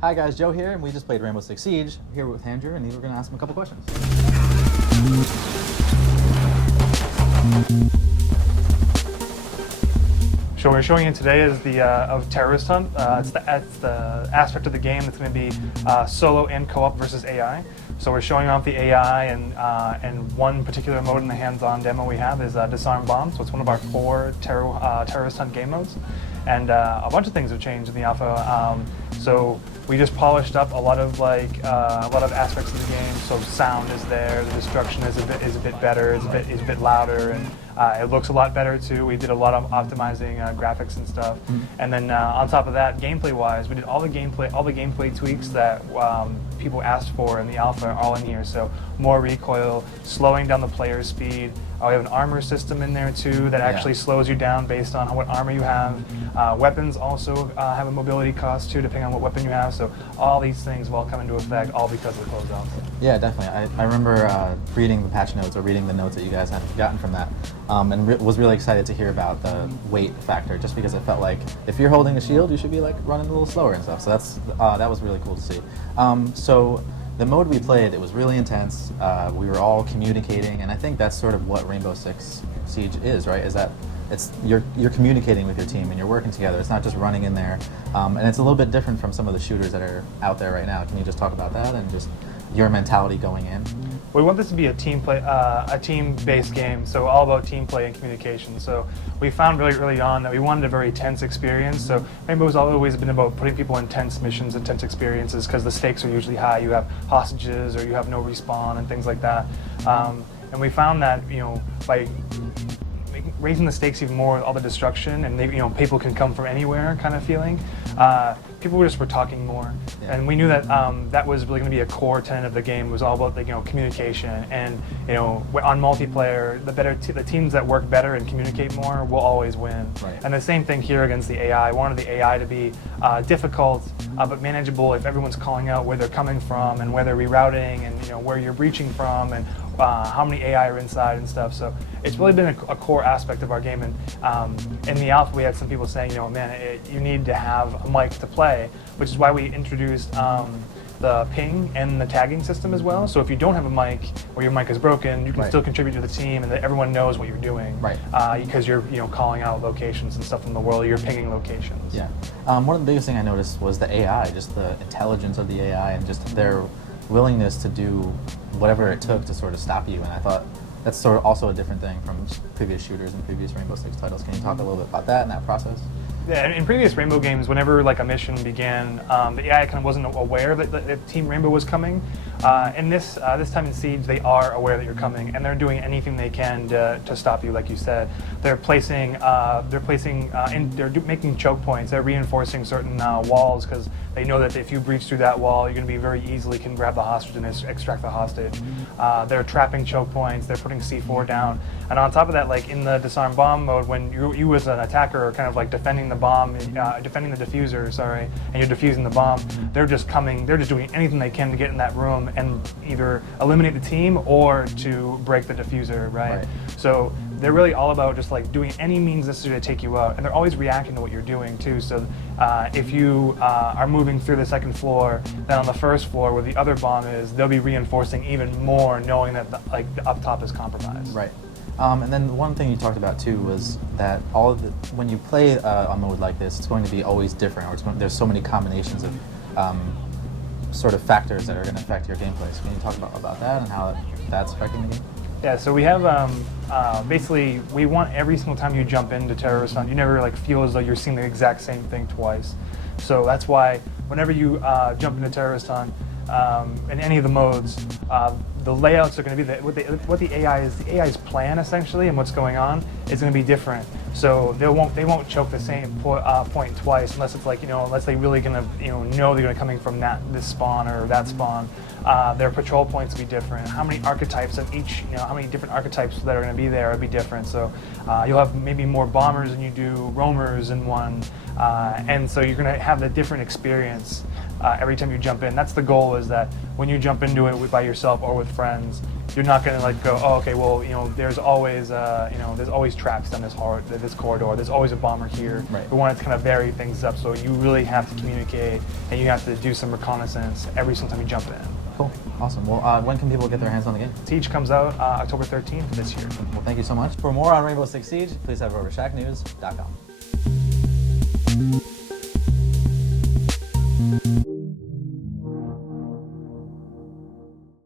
Hi guys, Joe here, and we just played Rainbow Six Siege. I'm here with Andrew, and we're going to ask him a couple questions. So what we're showing you today is the of Terrorist Hunt. It's the aspect of the game that's going to be solo and co-op versus AI. So we're showing off the AI, and one particular mode in the hands-on demo we have is Disarm Bomb. So it's one of our 4 Terrorist Hunt game modes, and a bunch of things have changed in the alpha. So we just polished up a lot of aspects of the game. So sound is there, the destruction is a bit better, is a bit louder, and it looks a lot better too. We did a lot of optimizing graphics and stuff. And then on top of that, gameplay-wise, we did all the gameplay tweaks that people asked for in the alpha are all in here. So more recoil, slowing down the player's speed. We have an armor system in there too that actually slows you down based on what armor you have. Weapons also have a mobility cost too, depending on what weapon you have. So all these things will all come into effect, all because of the closed alpha. Yeah, definitely. I remember reading the patch notes or reading the notes that you guys had gotten from that, and was really excited to hear about the weight factor, just because it felt like if you're holding a shield, you should be like running a little slower and stuff. So that was really cool to see. So the mode we played, it was really intense. We were all communicating, and I think that's sort of what Rainbow Six Siege is, right? Is that you're communicating with your team and you're working together. It's not just running in there, and it's a little bit different from some of the shooters that are out there right now. Can you just talk about that and just your mentality going in? We want this to be a team-based game, so all about team play and communication. So we found really early on that we wanted a very tense experience. So Rainbow's always been about putting people in tense missions and tense experiences because the stakes are usually high. You have hostages or you have no respawn and things like that. And we found that by raising the stakes even more with all the destruction, and people can come from anywhere kind of feeling. People were talking more, and we knew that that was really going to be a core tenet of the game. Was all about communication, and on multiplayer, the teams that work better and communicate more will always win. Right. And the same thing here against the AI. I wanted the AI to be difficult but manageable if everyone's calling out where they're coming from and where they're rerouting and where you're breaching from and how many AI are inside and stuff. So it's really been a core aspect of our game. And in the alpha, we had some people saying, man, you need to have a mic to play, which is why we introduced the ping and the tagging system as well. So if you don't have a mic or your mic is broken, you can still contribute to the team, and that everyone knows what you're doing. Right. Because you're calling out locations and stuff in the world. You're pinging locations. Yeah. One of the biggest things I noticed was the AI, just the intelligence of the AI, and just their willingness to do whatever it took to sort of stop you. And I thought that's sort of also a different thing from previous shooters and previous Rainbow Six titles. Can you talk a little bit about that and that process? Yeah, in previous Rainbow games, whenever a mission began, the AI kind of wasn't aware that Team Rainbow was coming. And this time in Siege, they are aware that you're coming, and they're doing anything they can to stop you, like you said. They're making choke points. They're reinforcing certain walls because they know that if you breach through that wall, you're going to be very easily can grab the hostage and extract the hostage. They're trapping choke points. They're putting C4 down. And on top of that, like in the Disarm Bomb mode, when you as an attacker are kind of defending the bomb, defending the diffuser, sorry, and you're defusing the bomb, they're just doing anything they can to get in that room and either eliminate the team or to break the diffuser, right? So they're really all about just doing any means necessary to take you out, and they're always reacting to what you're doing too. So if you are moving through the second floor, then on the first floor where the other bomb is, they'll be reinforcing even more, knowing that the up top is compromised. Right. And then one thing you talked about too was that when you play a mode like this, it's going to be always different, or there's so many combinations of sort of factors that are going to affect your gameplay. So can you talk about that and how that's affecting the game? Yeah, so we have basically we want every single time you jump into Terrorist Hunt, you never feel as though you're seeing the exact same thing twice. So that's why whenever you jump into Terrorist Hunt in any of the modes, the layouts are going to be what the AI's plan essentially, and what's going on is going to be different. So they won't choke the same point twice unless it's unless they really gonna know they're coming from this spawn or that spawn. Their patrol points will be different. How many archetypes of each, how many different archetypes that are going to be there will be different. So you'll have maybe more bombers than you do roamers in one, and so you're going to have a different experience every time you jump in. That's the goal, is that when you jump into it by yourself or with friends, you're not going to like go, oh, okay, well, there's always there's always traps down this corridor. There's always a bomber here. Right. We want to kind of vary things up, so you really have to communicate and you have to do some reconnaissance every single time you jump in. Cool. Awesome. Well, when can people get their hands on the game? Siege comes out October 13th this year. Well, thank you so much. For more on Rainbow Six Siege, please head over to shacknews.com.